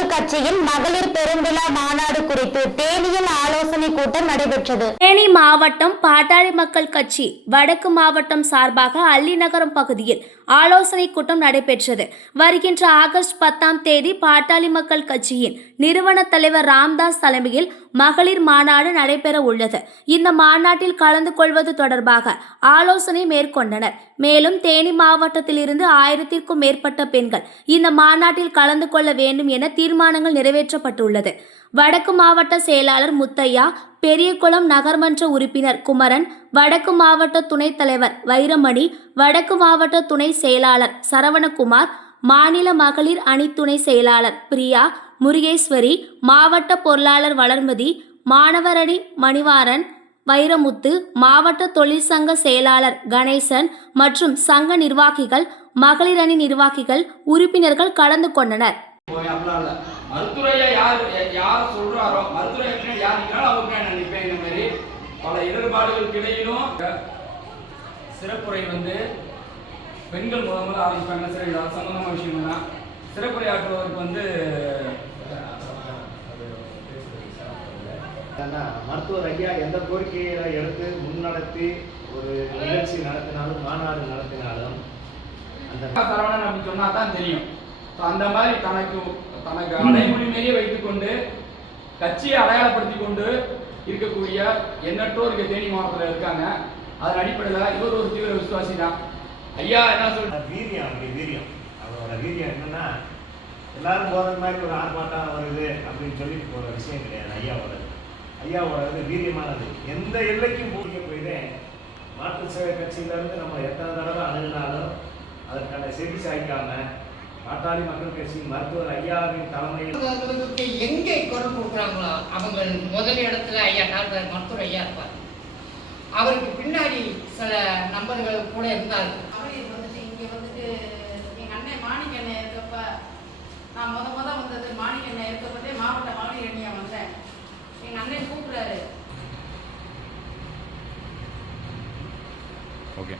மக்கள் கட்சியின் மகளிர் பெருவிழா மாநாடு குறித்து தேனியில் ஆலோசனை கூட்டம் நடைபெற்றது. தேனி மாவட்டம் பாட்டாளி மக்கள் கட்சி வடக்கு மாவட்டம் சார்பாக அல்லிநகரம் பகுதியில் ஆலோசனை கூட்டம் நடைபெற்றது. வருகின்ற ஆகஸ்ட் 10ஆம் தேதி பாட்டாளி மக்கள் கட்சியின் நிறுவன தலைவர் ராம்தாஸ் தலைமையில் மகளிர் மாநாடு நடைபெற உள்ளது. இந்த மாநாட்டில் கலந்து கொள்வது தொடர்பாக ஆலோசனை மேற்கொண்டனர். மேலும் தேனி மாவட்டத்தில் இருந்து 1000க்கும் மேற்பட்ட பெண்கள் இந்த மாநாட்டில் கலந்து கொள்ள வேண்டும் என தீர்மானங்கள் நிறைவேற்றப்பட்டுள்ளது. வடக்கு மாவட்ட செயலாளர் முத்தையா, பெரியகுளம் நகர்மன்ற உறுப்பினர் குமரன், வடக்கு மாவட்ட துணைத் தலைவர் வைரமணி, வடக்கு மாவட்ட துணை செயலாளர் சரவணகுமார், மாநில மகளிர் அணி துணை செயலாளர் பிரியா, முருகேஸ்வரி, மாவட்ட பொருளாளர் வளர்மதி, மாணவர் அணி மணிவாரன், வைரமுத்து, மாவட்ட தொழிற்சங்க செயலாளர் கணேசன் மற்றும் சங்க நிர்வாகிகள், மகளிர் அணி நிர்வாகிகள், உறுப்பினர்கள் கலந்து கொண்டனர். மருத்துவரையா யார் சொல்றாரோ மருத்துவரை யார் நிற்கிறாரோ அவங்க நான் நிற்பேன். இந்த மாதிரி பல இடர்பாடுகளுக்கு இடையிலும் சிறப்புரை பெண்கள் முதல்ல ஆரம்பிப்பாங்க. சரி, அது சம்பந்தமான விஷயம் தான். சிறப்புரை ஆற்றுவதற்கு மருத்துவர் ஐயா எந்த கோரிக்கையை எடுத்து முன்னடத்தி ஒரு நிகழ்ச்சி நடத்தினாலும் மாநாடு நடத்தினாலும் அந்த சரவணன் அப்படி சொன்னா தான் தெரியும். அந்த மாதிரி தனக்கு அடைமொழி மாரியே வைத்துக்கொண்டு கட்சியை அடையாளப்படுத்தி கொண்டு இருக்கக்கூடிய எண்ணற்றோர் தேனி மாவட்டத்தில் இருக்காங்க. அதன் அடிப்படையில் இவர் ஒரு தீவிர விசுவாசி தான். ஐயா என்ன சொல்ற வீரியம் அவரோட வீரியம் என்னன்னா எல்லாரும் போறது மாதிரி ஒரு ஆர்ப்பாட்டம் வருது அப்படின்னு சொல்லி போற விஷயம் கிடையாது. ஐயாவோட வீரியமானது எந்த எல்லைக்கும் போதிக்க போயிதே. மாற்று சேவை கட்சியிலிருந்து நம்ம எத்தனை தடவை அணுகினாலும் அதற்கான செவி சாய்க்காம பாட்டாளி மக்கள் கட்சி மருத்துவர் ஐயாவின் தலைமையில் எங்கே குரல் கொடுக்குறாங்களோ அவங்க முதல் இடத்துல ஐயா டாக்டர் மருத்துவர் ஐயா இருப்பார். அவருக்கு பின்னாடி சில நபர்கள் கூட இருந்தார்கள். இங்கே எங்கள் அண்ணன் மாணிக்க அண்ணன் இருக்கப்ப நான் முத வந்தது. மாணிக்க அண்ணன் இருக்கப்பதே மாவட்ட மகளிர் அணியாக வந்தேன். எங்கள் அண்ணன் கூப்பிட்றாரு. ஓகே